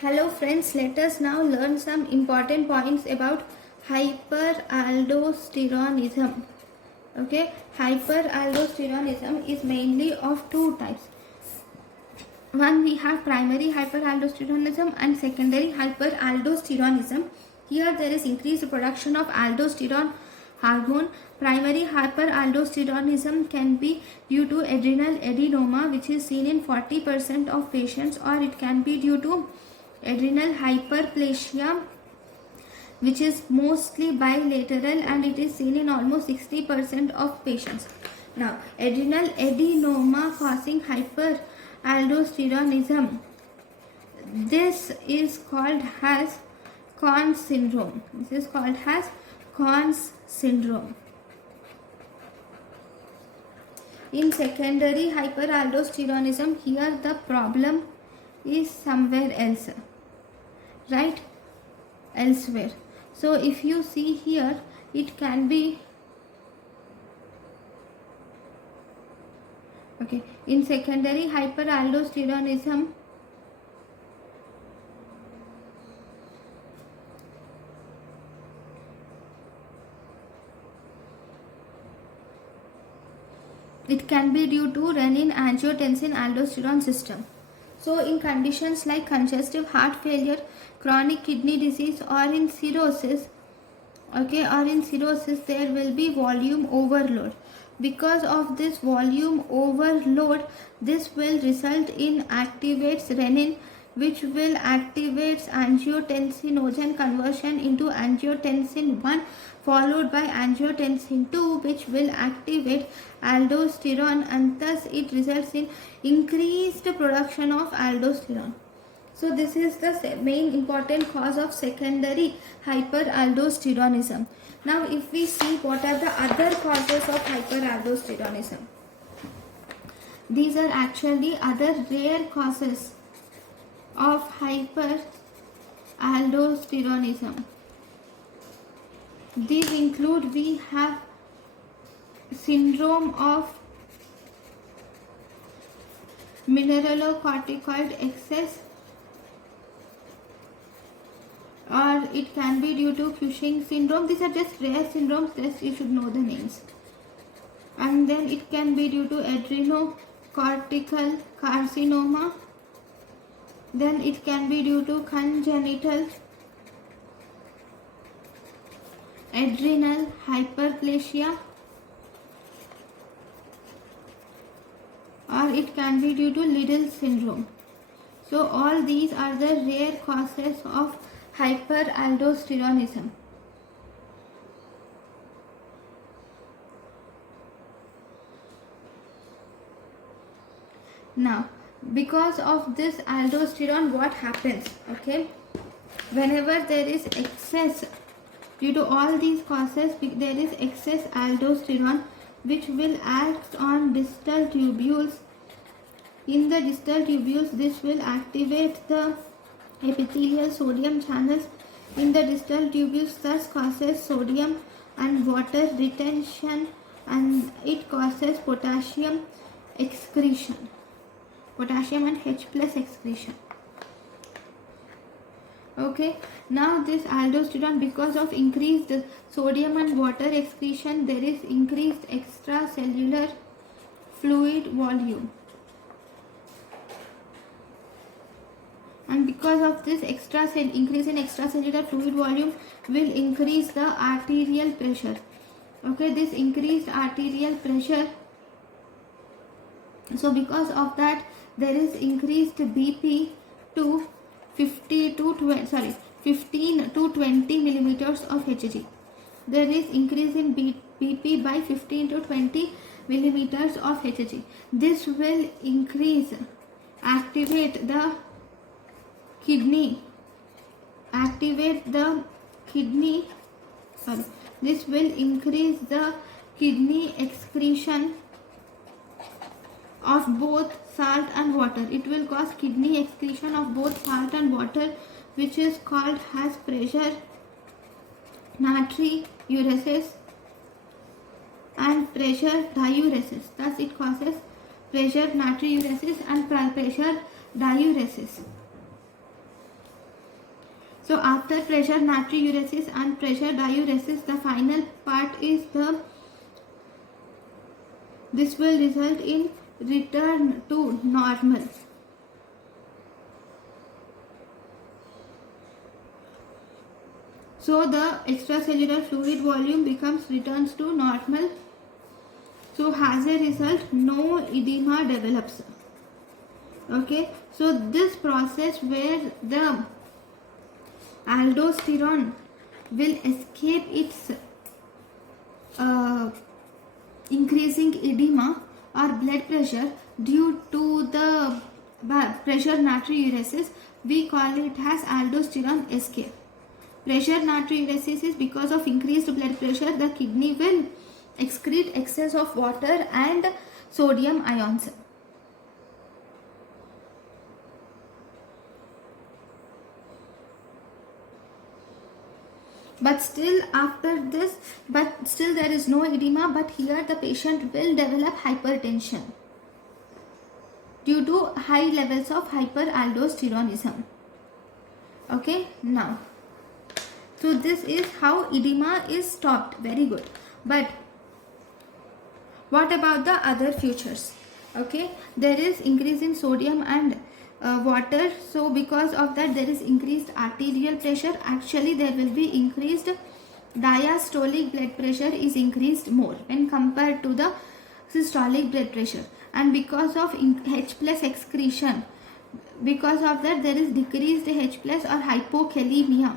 Hello friends, let us now learn some important points about hyperaldosteronism. Okay, hyperaldosteronism is mainly of two types. One, we have primary hyperaldosteronism and secondary hyperaldosteronism. Here there is increased production of aldosterone hormone. Primary hyperaldosteronism can be due to adrenal adenoma, which is seen in 40% of patients, or it can be due to adrenal hyperplasia, which is mostly bilateral, and it is seen in almost 60% of patients. Now, adrenal adenoma causing hyperaldosteronism, this is called as Conn's syndrome. This is called as Conn's syndrome. In secondary hyperaldosteronism, here the problem is somewhere else, right? Elsewhere. So if you see here, it can be okay. In secondary hyperaldosteronism, it can be due to renin-angiotensin-aldosterone system. So in conditions like congestive heart failure, chronic kidney disease, or in cirrhosis, there will be volume overload. Because of this volume overload, this will result in activates renin, which will activate angiotensinogen conversion into angiotensin 1, followed by angiotensin 2, which will activate aldosterone, and thus it results in increased production of aldosterone. So this is the main important cause of secondary hyperaldosteronism. Now if we see what are the other causes of hyperaldosteronism, these are actually other rare causes of hyperaldosteronism. These include, we have syndrome of mineralocorticoid excess, or it can be due to Cushing syndrome. These are just rare syndromes, just you should know the names. And then it can be due to adrenocortical carcinoma. Then it can be due to congenital adrenal hyperplasia, or it can be due to Liddle syndrome. So all these are the rare causes of hyperaldosteronism. Now, because of this aldosterone, what happens? Okay, whenever there is excess, due to all these causes, there is excess aldosterone, which will act on distal tubules. In the distal tubules, this will activate the epithelial sodium channels in the distal tubules, thus causes sodium and water retention, and it causes potassium excretion, potassium and H plus excretion. Okay, now this aldosterone, because of increased sodium and water excretion, there is increased extracellular fluid volume, and because of this increase in extracellular fluid volume will increase the arterial pressure. Okay, this increased arterial pressure, so because of that there is increased BP to 15 to 20 millimeters of Hg. There is increase in BP by 15 to 20 millimeters of Hg. This will activate the kidney. This will increase the kidney excretion of both salt and water. It will cause kidney excretion of both salt and water, which is called as pressure natriuresis and pressure diuresis. Thus it causes pressure natriuresis and pressure diuresis. So after pressure natriuresis and pressure diuresis, the final part is this will result in return to normal. So the extracellular fluid volume returns to normal. So as a result, no edema develops. Okay, so this process where the aldosterone will escape its increasing edema or blood pressure due to the pressure natriuresis, we call it as aldosterone escape. Pressure natriuresis is because of increased blood pressure, the kidney will excrete excess of water and sodium ions. But still there is no edema, but here the patient will develop hypertension due to high levels of hyperaldosteronism. Okay, now, so this is how edema is stopped. Very good. But what about the other features? Okay, there is increase in sodium and water, so because of that there is increased arterial pressure. Actually there will be increased diastolic blood pressure is increased more when compared to the systolic blood pressure, and because of H plus excretion, because of that there is decreased H plus or hypokalemia.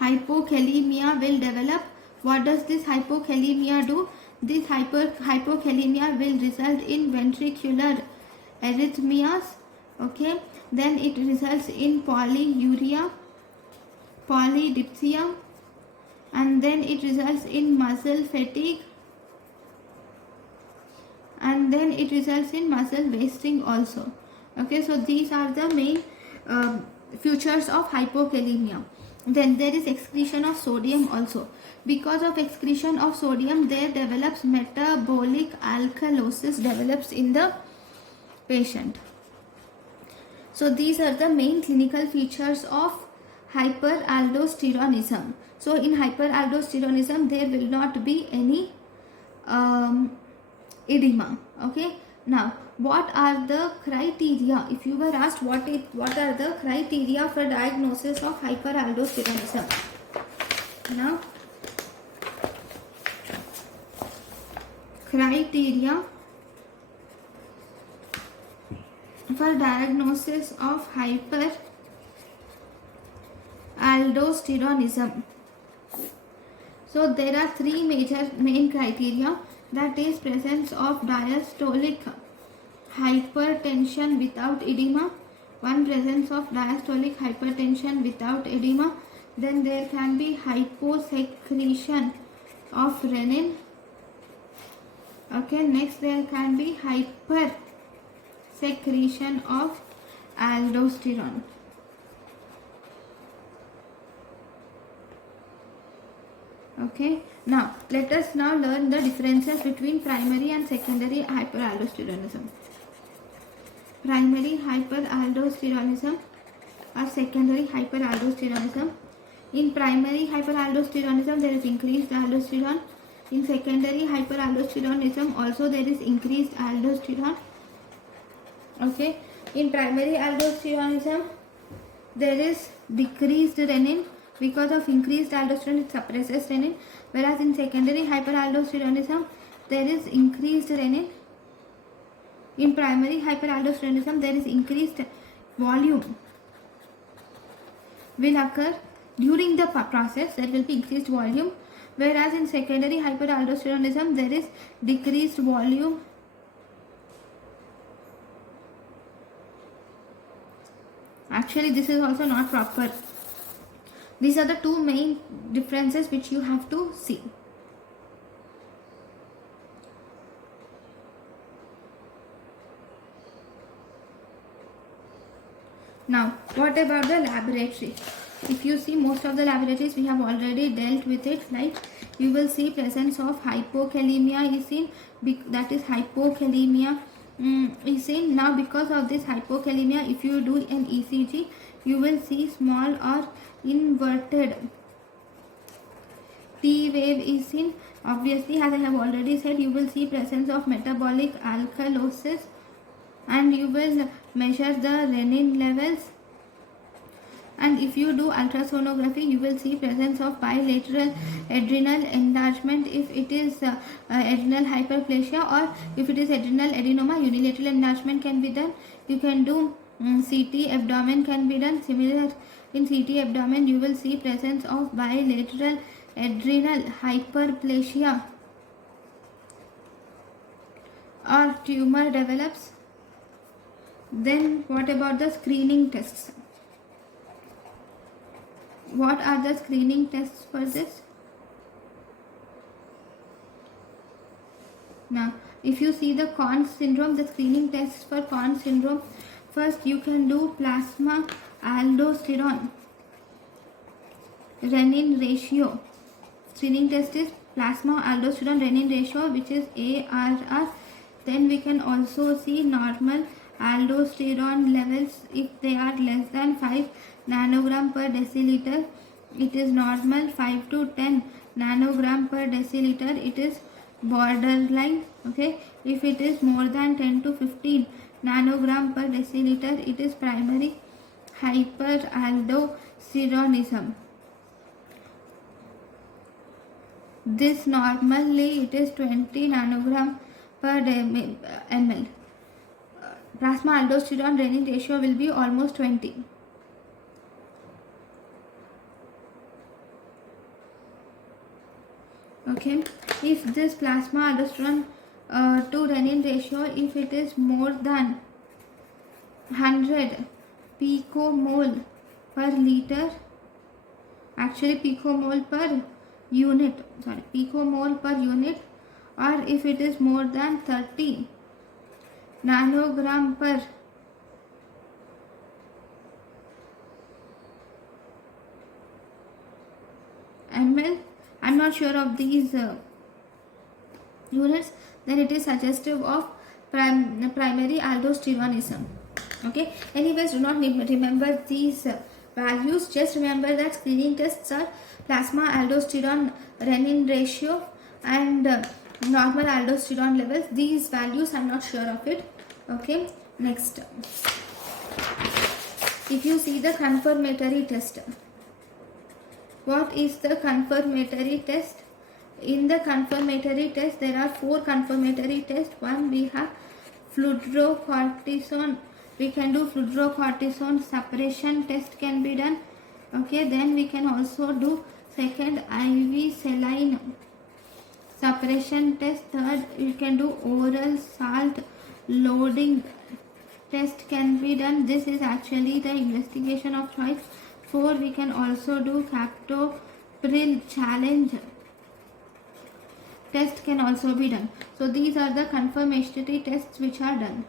Hypokalemia will develop. What does this hypokalemia do? This hypokalemia will result in ventricular arrhythmias. Okay, then it results in polyuria, polydipsia, and then it results in muscle fatigue, and then it results in muscle wasting also. Okay, so these are the main features of hypokalemia. Then there is excretion of sodium also. Because of excretion of sodium, there develops metabolic alkalosis develops in the patient. So these are the main clinical features of hyperaldosteronism. So in hyperaldosteronism, there will not be any edema. Okay. Now, what are the criteria? If you were asked what are the criteria for diagnosis of hyperaldosteronism? Now, criteria for diagnosis of hyperaldosteronism. So there are three main criteria, that is presence of diastolic hypertension without edema, one presence of diastolic hypertension without edema, then there can be hyposecretion of renin. Okay, next there can be hypersecretion of aldosterone. Okay, now let us now learn the differences between primary and secondary hyperaldosteronism. Primary hyperaldosteronism or secondary hyperaldosteronism. In primary hyperaldosteronism, there is increased aldosterone. In secondary hyperaldosteronism, also there is increased aldosterone. Okay, in primary aldosteronism, there is decreased renin. Because of increased aldosterone, it suppresses renin. Whereas in secondary hyperaldosteronism, there is increased renin. In primary hyperaldosteronism, there is increased volume will occur during the process. There will be increased volume. Whereas in secondary hyperaldosteronism, there is decreased volume. Actually, this is also not proper. These are the two main differences which you have to see. Now, what about the laboratory? If you see, most of the laboratories we have already dealt with it. Like you will see presence of hypokalemia is seen. That is hypokalemia is seen. Now, because of this hypokalemia, if you do an ECG, you will see small or inverted T wave is seen. Obviously, as I have already said, you will see presence of metabolic alkalosis, and you will measure the renin levels. And if you do ultrasonography, you will see presence of bilateral adrenal enlargement if it is adrenal hyperplasia, or if it is adrenal adenoma, unilateral enlargement can be done. You can do CT abdomen can be done. Similar, in CT abdomen you will see presence of bilateral adrenal hyperplasia or tumor develops. Then what about the screening tests? What are the screening tests for this? Now, if you see the Conn syndrome, the screening tests for Conn syndrome, first you can do plasma aldosterone renin ratio. Screening test is plasma aldosterone renin ratio, which is ARR. Then we can also see normal aldosterone levels. If they are less than 5 nanogram per deciliter, it is normal. 5 to 10 nanogram per deciliter, it is borderline. Okay, if it is more than 10 to 15 nanogram per deciliter, it is primary hyperaldosteronism. This normally it is 20 nanogram per ml. Plasma aldosterone renin ratio will be almost 20. Okay, if this plasma aldosterone to renin ratio, if it is more than 100 picomole per liter, actually picomole per unit, or if it is more than 30 nanogram per ml, I'm not sure of these units, then it is suggestive of primary aldosteronism. Okay, anyways, do not remember these values. Just remember that screening tests are plasma aldosterone renin ratio and normal aldosterone levels. These values I'm not sure of it. Okay, next, if you see the confirmatory test, what is the confirmatory test? In the confirmatory test, there are 4 confirmatory tests. One, we have fludrocortisone. We can do fludrocortisone suppression test can be done. Okay, then we can also do second IV saline suppression test. Third, we can do oral salt loading test can be done. This is actually the investigation of choice. 4, we can also do captopril challenge test can also be done. So these are the confirmatory tests which are done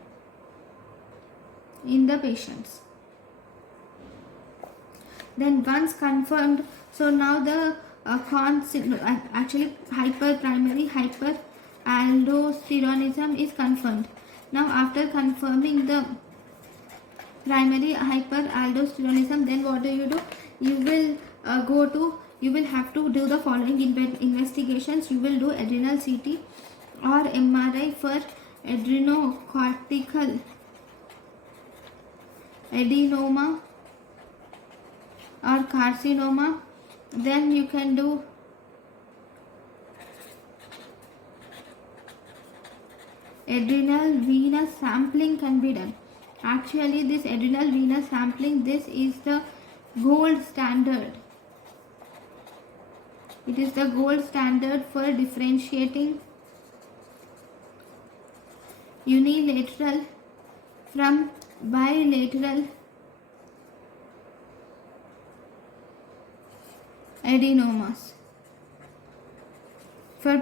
in the patients. Then once confirmed, so now the actually primary hyperaldosteronism is confirmed. Now after confirming the primary hyperaldosteronism, then what do? You will you will have to do the following investigations. You will do adrenal CT or MRI for adrenocortical adenoma or carcinoma. Then you can do adrenal venous sampling can be done. Actually, this adrenal venous sampling, this is the gold standard. It is the gold standard for differentiating unilateral from bilateral adenomas. For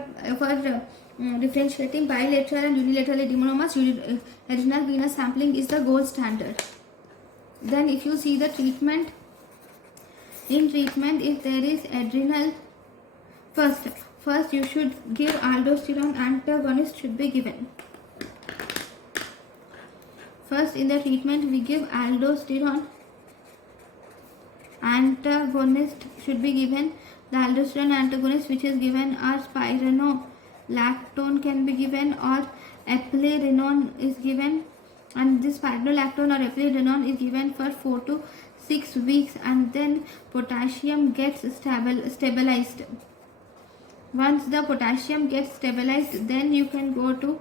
differentiating bilateral and unilateral adenomas, adrenal venous sampling is the gold standard. Then if you see the treatment, in treatment, if there is adrenal, first you should give aldosterone antagonist should be given. First in the treatment we give aldosterone antagonist should be given. The aldosterone antagonist which is given are spironolactone can be given, or eplerenone is given, and this spironolactone or eplerenone is given for 4 to 6 weeks, and then potassium gets stabilized. Once the potassium gets stabilized, then you can go to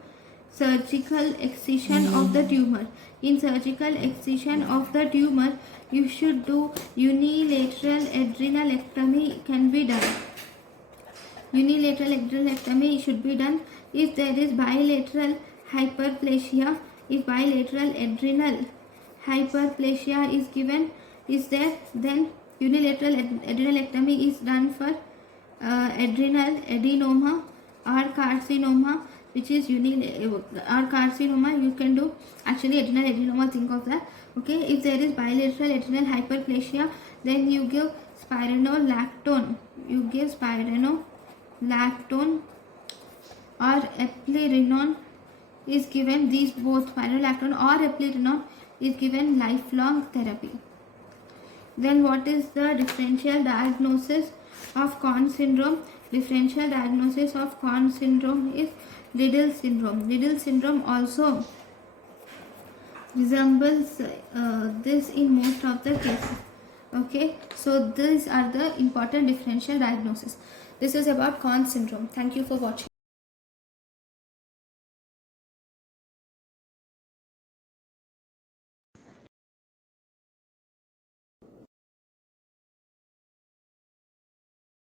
surgical excision of the tumor. In surgical excision of the tumor, you should do unilateral adrenalectomy can be done. Unilateral adrenalectomy should be done if there is bilateral hyperplasia. If bilateral adrenal hyperplasia is there, then unilateral adrenalectomy is done for adrenal adenoma or carcinoma, which is or carcinoma. You can do actually adrenal adenoma, think of that. Okay, if there is bilateral adrenal hyperplasia, then you give spironolactone. You give spironolactone or eplerenone is given. These both, spironolactone or eplerenone, is given lifelong therapy. Then what is the differential diagnosis of Conn syndrome? Differential diagnosis of Conn syndrome is Liddle syndrome. Liddle syndrome also resembles this in most of the cases. Okay, so these are the important differential diagnosis. This is about Conn syndrome. Thank you for watching.